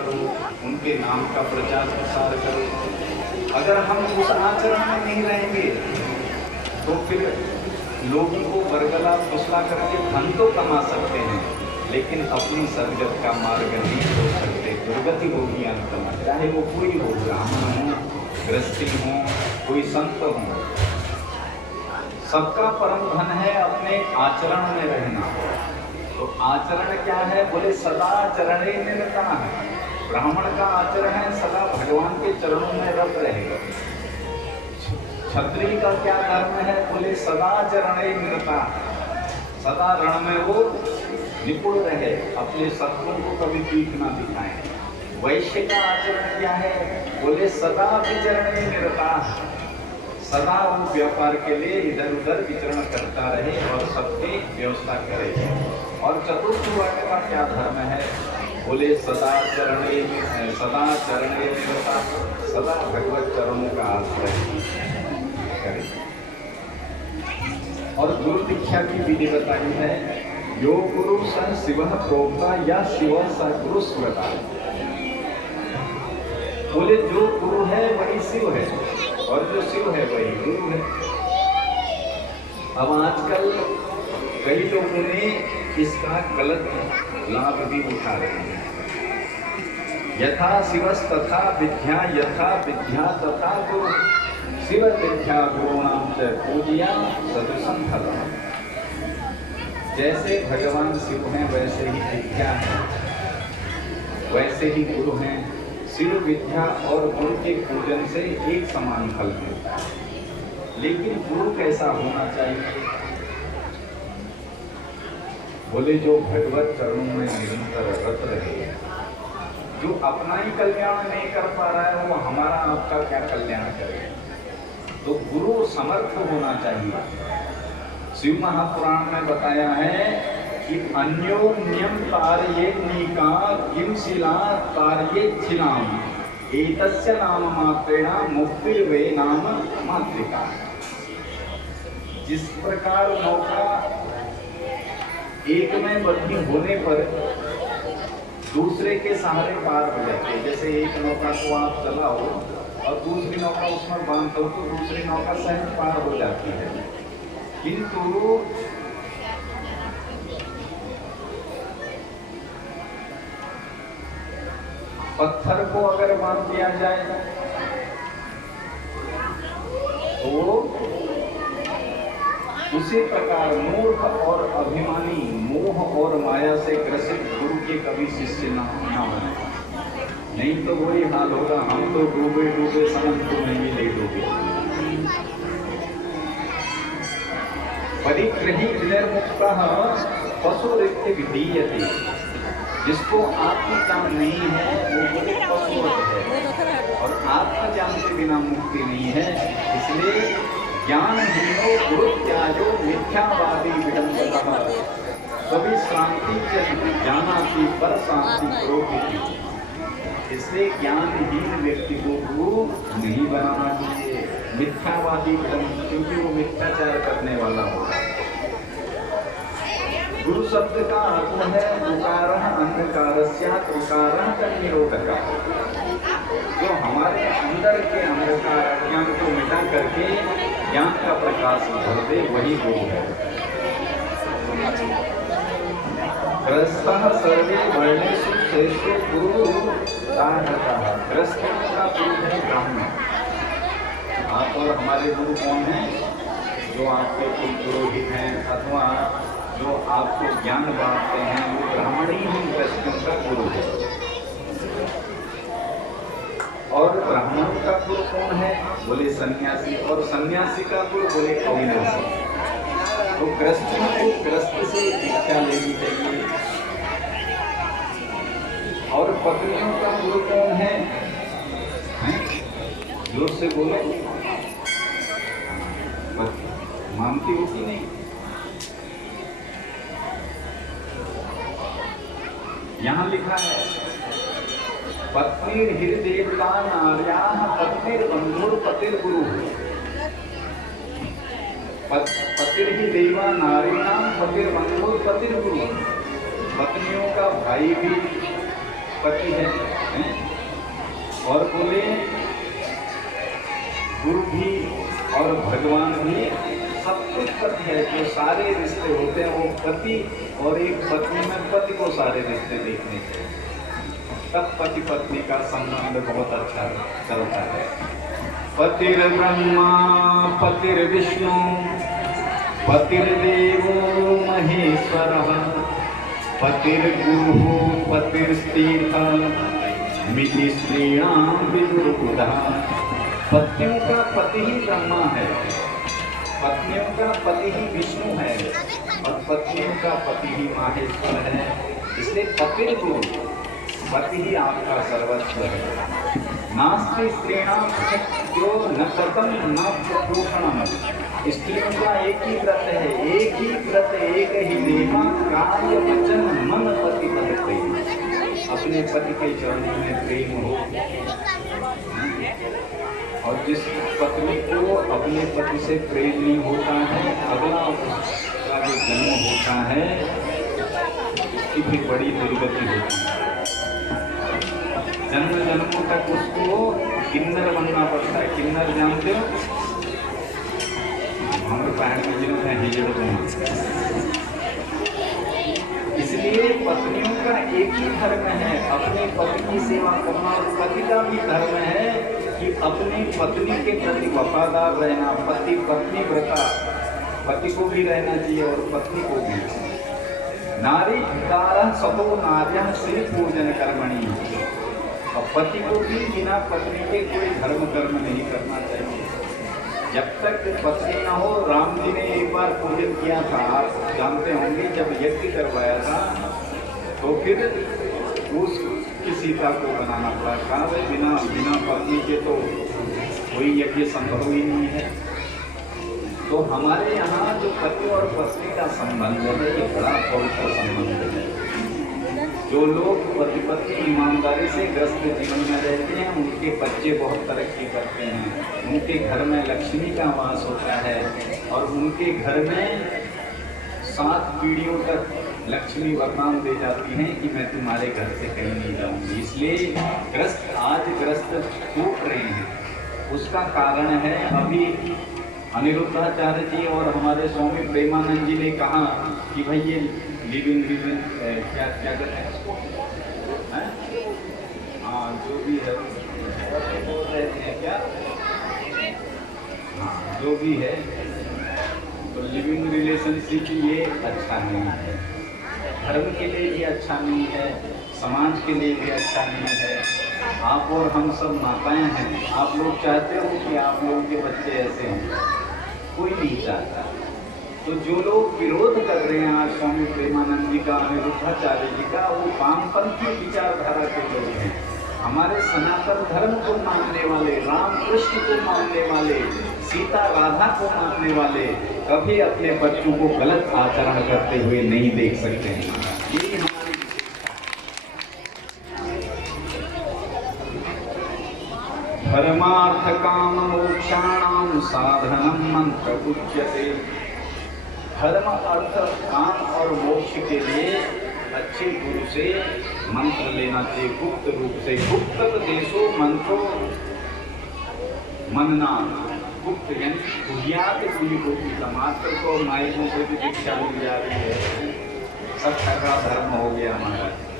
करो, उनके नाम का प्रचार प्रसार करो। अगर हम उस आचरण में नहीं रहेंगे तो फिर लोगों को बरगला फुसला करके धन तो कमा सकते हैं, लेकिन अपनी सदगत का मार्ग नहीं छोड़ सकते। दुर्गति होगी अंत में, चाहे वो कोई हो, ब्राह्मण हो, गृहस्थी हो, कोई संत हो। सबका परम धन है अपने आचरण में रहना। तो आचरण क्या है? बोले सदाचरणे निरता है। ब्राह्मण का आचरण है सदा भगवान के चरणों में रत रहेगा। क्षत्रिय का क्या धर्म है? बोले सदाचरणे निरता, सदा रण में वो निपुण रहे, अपने शत्रुओं को कभी पीठ ना दिखाएं। वैश्य का आचरण क्या है? बोले सदा विचरणे निरता, सदा वो व्यापार के लिए इधर उधर विचरण करता रहे और सबकी व्यवस्था करे। और चतुर्थ वर्ण का क्या धर्म है? बोले सदा चरणे निरता, सदा भगवत चरणों का आश्रय करे। और गुरु दीक्षा की विधि बताई है, यो गुरु स शिव प्रोक्ता या शिव स गुरु स्मृता। बोले जो गुरु है वही शिव है और जो शिव है वही गुरु है। अब आजकल कई लोगों ने इसका गलत लाभ भी उठा रहे हैं। यथा शिवस तथा विद्या, यथा विद्या तथा गुरु, शिव विद्या गुरुणाम च पूजिया सदृशं फलम्। जैसे भगवान शिव हैं वैसे ही विद्या है, वैसे ही गुरु हैं। शिव विद्या और गुरु के पूजन से एक समान फल मिलता है। लेकिन गुरु कैसा होना चाहिए? बोले जो भगवत चरणों में निरंतर रत रहे। जो अपना ही कल्याण नहीं कर पा रहा है वो हमारा आपका क्या कल्याण करे? तो गुरु समर्थ होना चाहिए। शिव महापुराण में बताया है कि अन्योन्यम तारयेन्निका किम शिला तारयेच्छिलाम एतस्य नाम मात्रेण मुक्तिर्वे नाम मातृका। जिस प्रकार नौका एक में बंधी होने पर दूसरे के सहारे पार हो जाती है, जैसे एक नौका को आप चलाओ और दूसरी नौका उसमें बांधो तो दूसरी नौका सहज पार हो जाती है। किंतु पत्थर को अगर बांध दिया जाए तो उसी प्रकार मूर्ख और अभिमानी, मोह और माया से ग्रसित गुरु के कभी शिष्य ना बने, नहीं तो वही हाल होगा। हम तो डूबे डूबे समझ को नहीं ले डूबे। परिग्रही निर्मुक्तः पशुरित्य विधीयते। जिसको आत्मज्ञान नहीं है वो बोले पशुवत है, और आत्मज्ञान के बिना मुक्ति नहीं है। इसलिए ज्ञानहीनो गुरु त्याजो मिथ्यावादी विडंबनः कभी शांति ज्ञानाति पर शांति प्रोक्ति। इसलिए ज्ञानहीन व्यक्ति को गुरु नहीं बनाना चाहिए, मिथ्यावादी विडंबन, क्योंकि वो मिथ्याचार करने वाला होगा। गुरु शब्द का अर्थ है उकारः अंधकारस्यात् उकारः तन्निरोधकः। जो हमारे अंदर के अंधकार अज्ञान को मिटा करके ज्ञान का प्रकाश भर दे वही गुरु है। ग्रस्तः सर्वे वर्णेषु श्रेष्ठो गुरु तारकः। ग्रस्तों का गुरु है ब्राह्मण। आप और हमारे गुरु कौन हैं? जो आपके कुल पुरोहित हैं अथवा जो आपको ज्ञान बांटते हैं वो ब्राह्मण ही हम ग्रस्तों का गुरु है। और ब्राह्मण का गुरु कौन है? बोले सन्यासी। और सन्यासी का गुरु बोले अविनाशी। तो ग्रस्तों को ग्रस्त से दीक्षा लेनी चाहिए। और पत्नियों का गुरु कौन है? जोर से बोलो। मानती हो कि नहीं? यहाँ लिखा है पत्नीर हृदेवता नार्याः पत्नीर बंधुर पतिर गुरु। पतिर ही देवा नारीणाम पतिर बंधुर पतिर गुरु। पत्नियों का भाई भी पति हैं? और बोले गुरु भी और भगवान भी सब कुछ पति है। जो सारे रिश्ते होते हैं वो पति और एक पत्नी में पति को सारे रिश्ते देखने चाहिए, तब पति पत्नी का संबंध बहुत अच्छा चलता है। पतिर्ब्रह्मा पतिर्विष्णु पतिर्देवो महेश्वरः पतिर्गुरुः पतिर्तीर्थः मिति स्त्रीणां विदुर्बुधः। पत्नियों का पति ही ब्रह्मा है, पत्नियों का पति ही विष्णु है और पत्नियों का पति ही माहेश्वर है। इसलिए पतिर्गुरु, पति ही आपका सर्वस्व है। नास्ति स्त्रीणां जो न कृतं न पोषणम। स्त्रियों का एक ही व्रत है, एक ही व्रत, एक ही लेवा काय वचन मन पति पद प्रेम। अपने पति के चरणों में प्रेम हो। और जिस पत्नी को अपने पति से प्रेम नहीं होता है, अगला उसका जो जन्म होता है उसकी भी बड़ी दुर्गति होती है। जन्म जन्मों तक उसको किन्नर बनना पड़ता है। किन्नर जानते हो? हमारे पैर में जिन्हों है हिजड़ देना। इसलिए पत्नियों का एक ही धर्म है, अपने पति की सेवा करना। और पति का भी धर्म है कि अपनी पत्नी के प्रति वफादार रहना। पति पत्नी व्रता, पति को भी रहना चाहिए और पत्नी को भी। नारी धिकारः सतो नार्यः श्री पूजन कर्मणि। और पति को भी बिना पत्नी के कोई धर्म कर्म नहीं करना चाहिए। जब तक पत्नी न हो, राम जी ने एक बार पूजन किया था, आप जानते होंगे, जब यज्ञ करवाया था तो फिर उसकी सीता को बनाना पड़ा। कहा बिना पत्नी के तो कोई यज्ञ संभव ही नहीं है। तो हमारे यहाँ जो पति और पत्नी का संबंध है ये बड़ा पवित्र संबंध है। जो लोग पति पत्नी ईमानदारी से ग्रस्त जीवन में रहते हैं उनके बच्चे बहुत तरक्की करते हैं, उनके घर में लक्ष्मी का वास होता है और उनके घर में 7 पीढ़ियों तक लक्ष्मी वरदान दे जाती हैं कि मैं तुम्हारे घर से कहीं नहीं जाऊंगी। इसलिए ग्रस्त टूट रहे हैं। उसका कारण है अभी अनिरुद्धाचार्य जी और हमारे स्वामी प्रेमानंद जी ने कहा कि भाई ये लिविंग क्या कहते हैं इसको, हाँ जो भी है बोल रहे थे क्या, हाँ जो भी है, तो लिविंग रिलेशनशिप ये अच्छा नहीं है, धर्म के लिए भी अच्छा नहीं है, समाज के लिए भी अच्छा नहीं है। आप और हम सब माताएं हैं, आप लोग चाहते हो कि आप लोगों के बच्चे ऐसे हों? कोई नहीं चाहता। तो जो लोग विरोध कर रहे हैं आज स्वामी प्रेमानंद जी का, अनिरुद्धाचार्य जी का, वो वामपंथी विचारधारा के लोग हैं। हमारे सनातन धर्म को मानने वाले, राम कृष्ण को मानने वाले, सीता राधा को मानने वाले कभी अपने बच्चों को गलत आचरण करते हुए नहीं देख सकते हैं। यही हमारी धर्मार्थ काम मोक्षाणां साधनम मंत्र उच्यते। धर्म अर्थ काम और मोक्ष के लिए अच्छे गुरु से मंत्र लेना चाहिए, गुप्त रूप से। गुप्त देशो मंत्रो मनना, गुप्त यानी गुहियात गुरु को भी समाज को माइकों से भी शिक्षा मिल जा रही है। सब का धर्म हो गया हमारा।